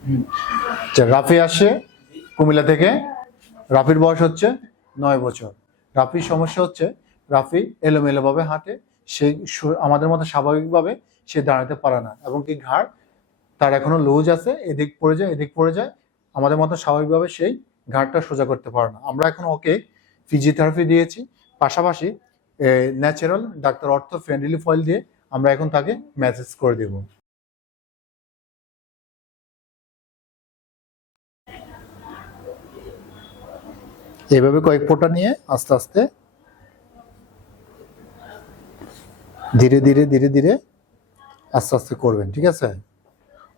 আচ্ছা, রাফি আসে কুমিল্লা থেকে। রাফির বয়স হচ্ছে নয় বছর। রাফির সমস্যা হচ্ছে রাফি এলোমেলোভাবে হাঁটে সে আমাদের মতো স্বাভাবিকভাবে সে দাঁড়াতে পারে না। এবং কি ঘাড় তার এখনও লুজ আছে এদিক পড়ে যায় এদিক পড়ে যায়। আমাদের মতো স্বাভাবিকভাবে সেই ঘাড়টা সোজা করতে পারে না। আমরা এখন ওকে ফিজিওথেরাপি দিয়েছি। পাশাপাশি ন্যাচারাল ডাক্তার অর্থ ফ্রেন্ডলি ফয়েল দিয়ে আমরা এখন তাকে ম্যাসেজ করে দেবো। এইভাবে কয়েক ফোঁটা নিয়ে আস্তে আস্তে ধীরে ধীরে ধীরে ধীরে আস্তে আস্তে করবেন, ঠিক আছে?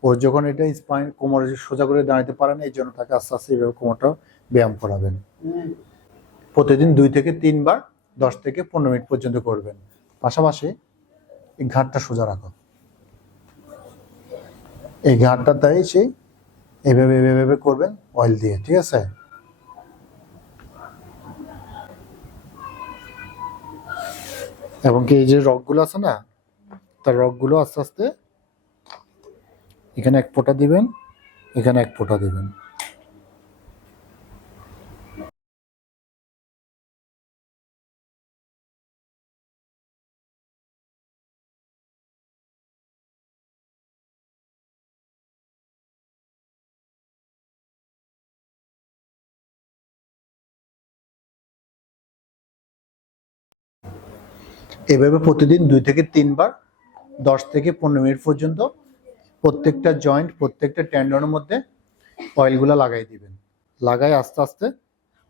ওর যখন এটা স্পাইন কোমরে সোজা করে দাঁড়াতে পারে না, এই জন্য তাকে আস্তে আস্তে এইভাবে কোমরটা ব্যায়াম করাবেন। প্রতিদিন দুই থেকে তিনবার দশ থেকে পনেরো মিনিট পর্যন্ত করবেন। পাশাপাশি এই ঘাটটা সোজা রাখো। এই ঘাটটা তাই সেই এইভাবে এইভাবে করবেন অয়েল দিয়ে, ঠিক আছে? এবং কি এই যে রগগুলো আছে না, তার রগগুলো আস্তে আস্তে এখানে এক ফোঁটা দিবেন, এখানে এক ফোঁটা দিবেন। এভাবে প্রতিদিন দুই থেকে তিনবার, দশ থেকে পনেরো মিনিট পর্যন্ত প্রত্যেকটা জয়েন্ট প্রত্যেকটা ট্যান্ডনের মধ্যে অয়েলগুলো লাগাই দিবেন। লাগাই আস্তে আস্তে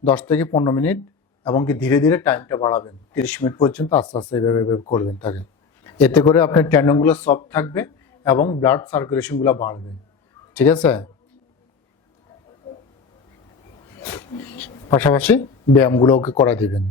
দশ থেকে পনেরো মিনিট এবং কি ধীরে ধীরে টাইমটা বাড়াবেন। তিরিশ মিনিট পর্যন্ত আস্তে আস্তে এভাবে এভাবে করবেন তাকে। এতে করে আপনার ট্যান্ডনগুলো সফট থাকবে এবং ব্লাড সার্কুলেশনগুলো বাড়বে। ঠিক আছে? পাশাপাশি ব্যায়ামগুলো ওকে করা দিবেন।